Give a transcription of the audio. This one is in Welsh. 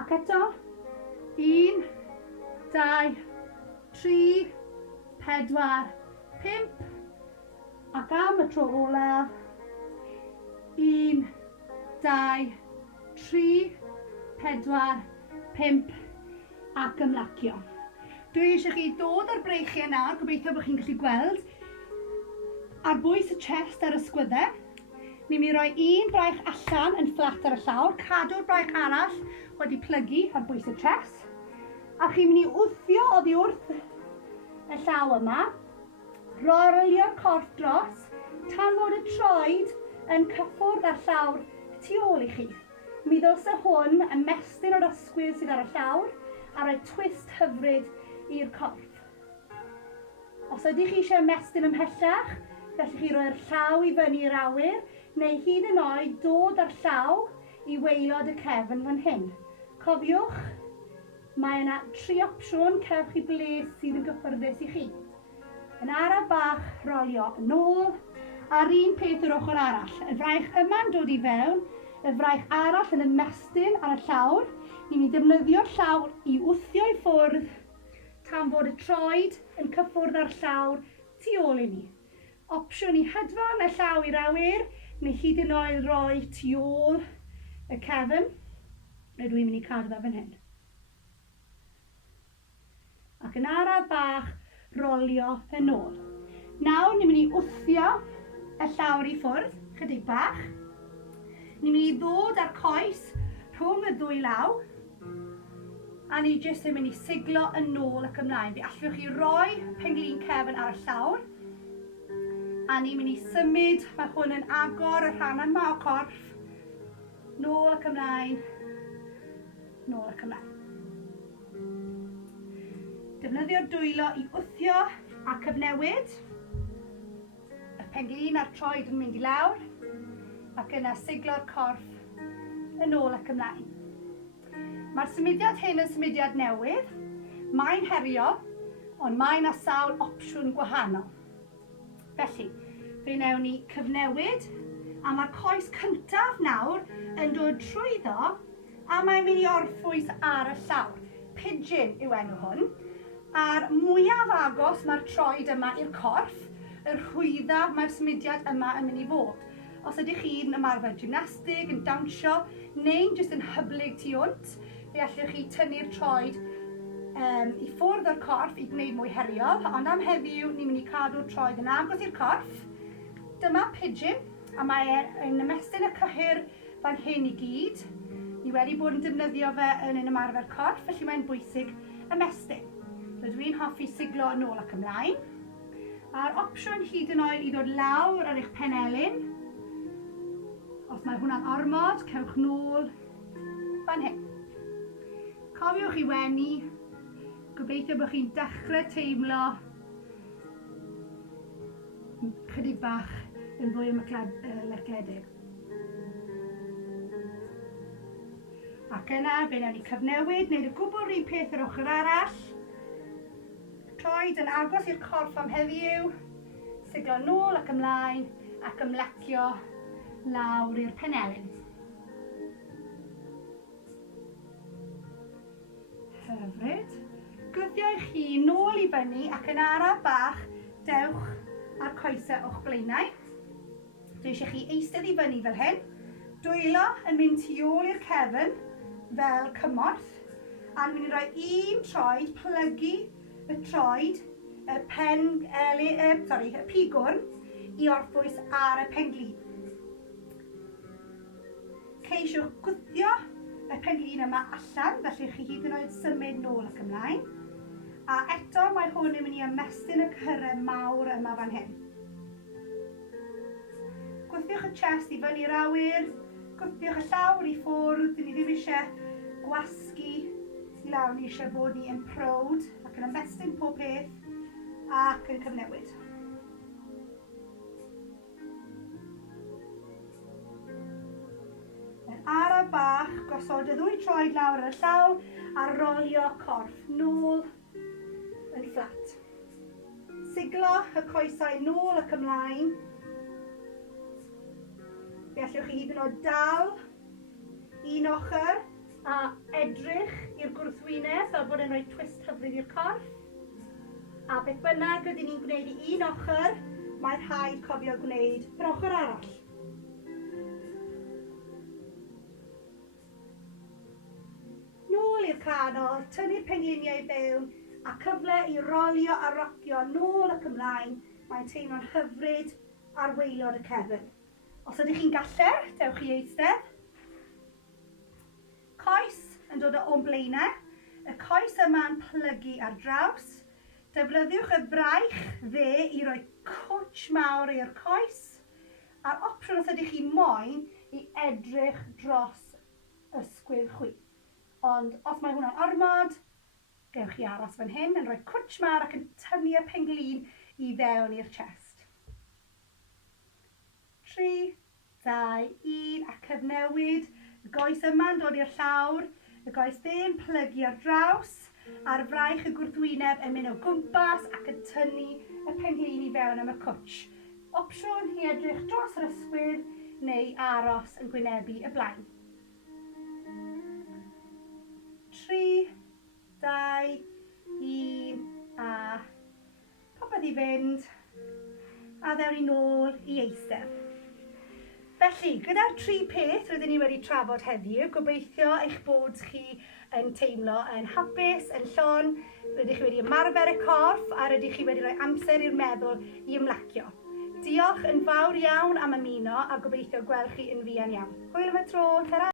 Ac eto, 1, 2, 3, 4, 5. Ac am y tro olaf, 1, 2, 3, 4, 5 ac ymlacio. Dwi eisiau chi dod o'r breichiau nawr, gobeithio bod chi'n gallu gweld, ar bwys y chest ar y sgwyddau. Ni'n mynd i roi un braich allan yn fflat ar y llawr, cadw'r braich arall wedi plygu ar bwys y chest. A chi'n mynd i wthio oddi wrth y llaw yma, rolio'r corff dros, tan fod y troed yn cyffwrdd â'r llawr tu ôl i chi. Mi ddylse hwn ymestyn o'r ysgwydd sydd ar y llawr a rhoi twist hyfryd i'r corff. Os ydych chi eisiau ymestyn ymhellach, gallwch chi roi'r llaw i fyny i'r awyr, neu hyd yn oed dod â'r llaw i waelod y cefn fan hyn. Cofiwch, mae yna 3 opsiwn, cewch chi bles sydd yn gyffyrddus i chi. Yn araf bach, rolio yn ôl, a'r un peth yr ochr arall. Y fraich yma'n dod i fewn, y fraich arall yn ymestyn ar y llawr. Ni'n mynd i defnyddio'r llawr i wthio i ffwrdd tan fod y troed yn cyffwrdd â'r llawr tu ôl i ni. Opsiwn i hedfan y llaw i'r awyr, neu hyd yn oed roi tu ôl y cefn. Rydw i'n mynd i cadw fe fan hyn. Ac yn araf bach, rolio yn ôl. Nawr, ni'n mynd i wthio y llawr i ffwrdd, chydig bach. Ni'n mynd i ddod â'r coes rhwng y ddwy law, a ni jyst yn mynd i siglo yn ôl ac ymlaen. Fe allwch chi roi penglin cefn ar y llawr, a ni'n mynd i symud, mae hwn yn agor y rhan yma o corff, nôl ac ymlaen, nôl ac ymlaen. Defnyddio'r dwylo i wthio a cyfnewid. Y penglin a'r troed yn mynd i lawr, ac yna siglo'r corff yn ôl ac ymlaen. Mae'r symudiad hyn yn symudiad newydd. Mae'n heriol, ond mae yna sawl opsiwn gwahanol. Felly, fe wnawn ni cyfnewid, a mae'r coes cyntaf nawr yn dod trwyddo, a mae'n mynd i orffwys ar y llawr. Pigeon yw enw hwn. A'r mwyaf agos mae'r troed yma i'r corff, y rhwydda mae'r symudiad yma yn mynd i fod. Os ydych chi'n ymarfer gymnastig, yn dawnsio, neu'n jyst yn hyblyg tu hwnt, fe allwch chi tynnu'r troed i ffwrdd o'r corff i gwneud mwy heriol, ond am heddiw ni'n mynd i cadw'r troed yn agos i'r corff. Dyma pigeon, a mae'n ymestyn y cyhyr fan hyn i gyd. Ni wedi bod yn defnyddio fe yn ein ymarfer corff, felly mae'n bwysig ymestyn. Rydw i'n hoffi siglo yn ôl ac ymlaen. A'r opsiwn hyd yn oed i ddod lawr ar eich penelyn. Os mae hwnna'n ormod, cewch nôl fan hyn. Cofiwch i wenu, gobeithio bod chi'n dechrau teimlo chydig bach yn fwy ymlecledig. Ac yna, fe wnawn ni cyfnewid, wneud y gwbl un peth yr ochr arall. Troed yn agos i'r corff am heddiw, siglo nôl ac ymlaen, ac ymlacio lawr i'r penelyn. Hyfryd. Gwthio i chi nôl i fyny ac yn araf bach dewch ar coesau o'ch blaenau. Dwi eisiau chi eistedd i fyny fel hyn. Dwylo yn mynd tu ôl i'r cefn fel cymorth. A ni'n mynd i roi un troed, plygu y troed, y pigwrn i orffwys ar y penglin. Ceisiwch gwthio y penglin yma allan, felly chi hyd yn oed symud nôl ac ymlaen. A eto mae hwn yn mynd i ymestyn y cyhyrau mawr yma fan hyn. Gwthiwch y chest i fyny'r awyr, gwthiwch y llawr i ffwrdd, dyn ni ddim eisiau gwasgu i lawr, ni eisiau bod ni yn proud ac yn ymestyn pob peth ac yn cyfnewid. Araf bach, gosod y ddwy troed lawr ar y llaw a rolio corff nôl yn fflat. Siglo y coesau nôl ac ymlaen. Fe allwch chi hyd yn oed dal un ochr a edrych bod yn rhoi twist hyfryd i'r corff. A beth bynnag rydyn ni'n gwneud i un ochr, mae'n rhaid cofio gwneud yr ochr arall. Nôl i'r canol, tynnu'r pengliniau i fewn a cyfle i rolio a rocio nôl ac ymlaen. Mae'n teimlo'n hyfryd ar waelod y cefn. Os ydych chi'n gallu, dewch i eistedd. Coes yn dod o'n blaenau. Y coes yma'n plygu ar draws. Defnyddiwch y braich dde i roi cwtch mawr i'r coes. A'r opsiwn os ydych chi moyn i edrych dros ysgwydd chwith. Ond os mae hwnna'n ormod, gewch chi aros fan hyn yn rhoi cwtch mawr ac yn tynnu y penglin i fewn i'r chest. 3, 2, 1 a cyfnewid. Y goes yma'n dod i'r llawr, y goes dde'n plygu ar draws, a'r fraich y gwrthwyneb yn mynd o gwmpas ac yn tynnu y penglin i fewn am y cwtch. Opsiwn i edrych dros yr ysgwydd neu aros yn gwynebu y blaen. 3, 2, 1 a popeth i fynd a ddewn ni nôl i eistedd. Felly, gyda'r 3 peth rydyn ni wedi trafod heddiw, gobeithio eich bod chi yn teimlo yn hapus, yn llon, rydych chi wedi ymarfer y corff a rydych chi wedi rhoi amser i'r meddwl i ymlacio. Diolch yn fawr iawn am ymuno a gobeithio gweld chi yn fuan iawn. Hwyl am y tro, tara!